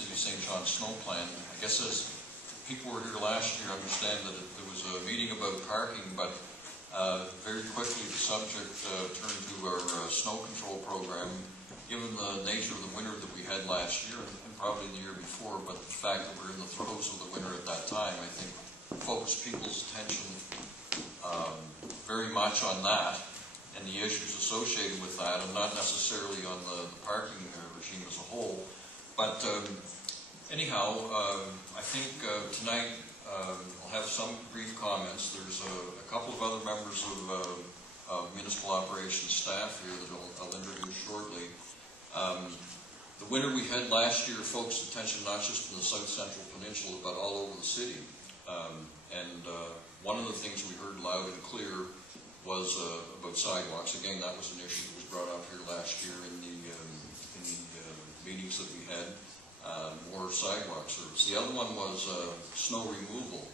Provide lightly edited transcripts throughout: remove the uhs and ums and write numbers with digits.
City of St. John snow plan. I guess as people were here last year, understand that there was a meeting about parking, but very quickly the subject turned to our snow control program, given the nature of the winter that we had last year and probably the year before, but the fact that we're in the throes of the winter at that time, I think focused people's attention very much on that and the issues associated with that, and not necessarily on the parking regime as a whole. But anyhow, I think tonight I'll have some brief comments. There's a couple of other members of municipal operations staff here that I'll introduce shortly. The winter we had last year focused attention not just in the South Central Peninsula, but all over the city. One of the things we heard loud and clear was about sidewalks. Again, that was an issue that was brought up here last year in the meetings that we had. More sidewalk service. The other one was snow removal.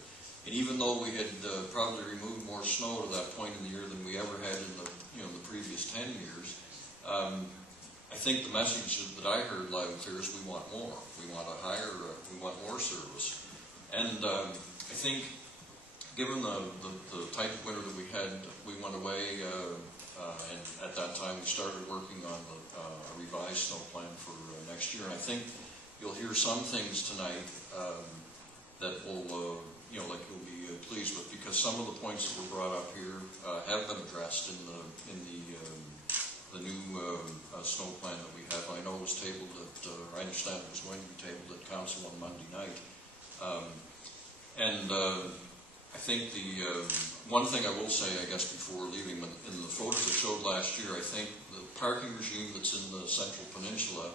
And even though we had probably removed more snow to that point in the year than we ever had in the the previous 10 years, I think the message that I heard loud and clear is we want more. We want we want more service. And I think given the type of winter that we had, we went away and at that time we started working on a revised snow plan for next year. And I think you'll hear some things tonight that will, like you'll be pleased with, because some of the points that were brought up here have been addressed in the new snow plan that we have. I know it was tabled at, I understand it was going to be tabled at council on Monday night. I think the one thing I will say, I guess, before leaving, in the photos I showed last year, I think the parking regime that's in the Central Peninsula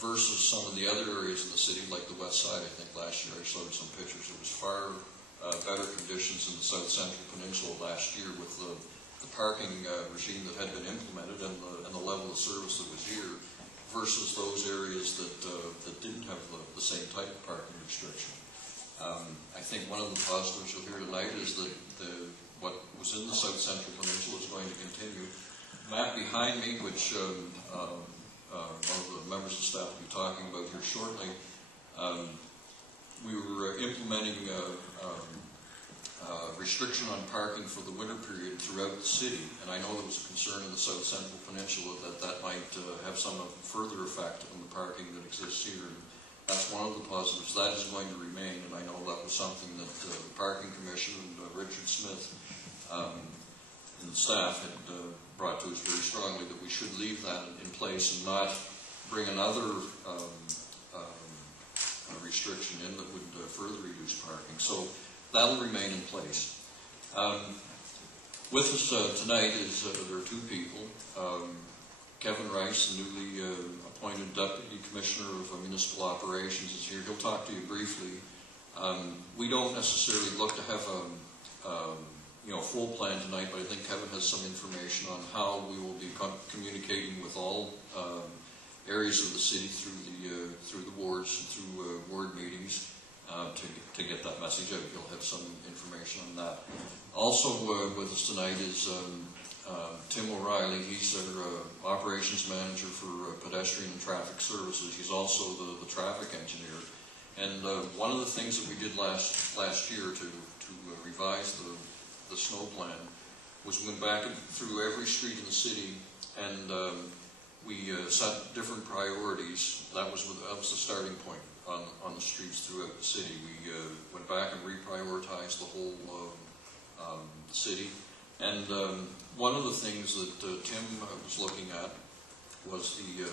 versus some of the other areas in the city, like the west side, I think last year I showed some pictures. It was far better conditions in the South Central Peninsula last year with the parking regime that had been implemented and the level of service that was here versus those areas that didn't have the same type of parking restriction. I think one of the positives you'll hear tonight is that what was in the South Central Peninsula is going to continue. The map behind me, which one of the members of staff will be talking about here shortly, we were implementing restriction on parking for the winter period throughout the city, and I know there was a concern in the South Central Peninsula that might have some further effect on the parking that exists here. And that's one of the positives. That is going to remain, and I know that was something that the Parking Commission and Richard Smith and the staff had brought to us very strongly, that we should leave that in place and not bring another restriction in that would further reduce parking. So that'll remain in place. With us tonight is there are two people. Kevin Rice, the newly appointed Deputy Commissioner of Municipal Operations, is here. He'll talk to you briefly. We don't necessarily look to have a full plan tonight, but I think Kevin has some information on how we will be communicating with all areas of the city through the wards and through ward meetings to get that message out. He'll have some information on that. Also with us tonight is Tim O'Reilly. He's our operations manager for pedestrian and traffic services. He's also the traffic engineer. And one of the things that we did last year to revise the snow plan was we went back through every street in the city and we set different priorities. That was the starting point on the streets throughout the city. We went back and reprioritized the whole city. And one of the things that Tim was looking at was the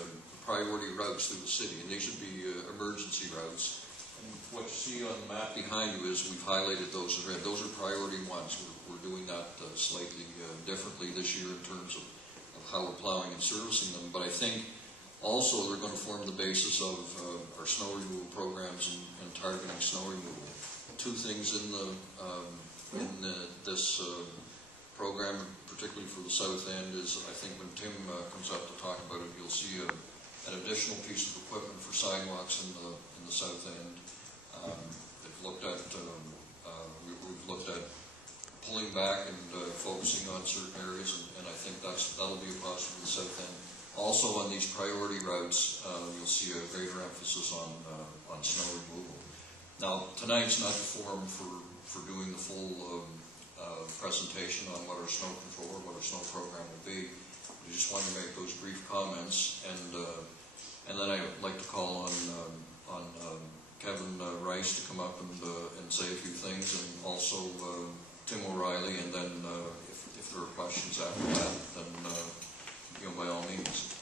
priority routes through the city, and they should be emergency routes. And what you see on the map behind you is we've highlighted those in red. Those are priority ones. We're doing that slightly differently this year in terms of how we're plowing and servicing them. But I think also they're going to form the basis of our snow removal programs and targeting snow removal. Two things in this program, particularly for the south end, is I think when Tim comes up to talk about it, you'll see an additional piece of equipment for sidewalks in the south end. We've looked at pulling back and focusing on certain areas, and I think that'll be a positive in the south end. Also on these priority routes, you'll see a greater emphasis on snow removal. Now, tonight's not the forum for doing the full presentation on what our snow control or what our snow program will be. I just wanted to make those brief comments, and then I'd like to call on Kevin Rice to come up and say a few things, and also Tim O'Reilly, and then if there are questions after that, then by all means.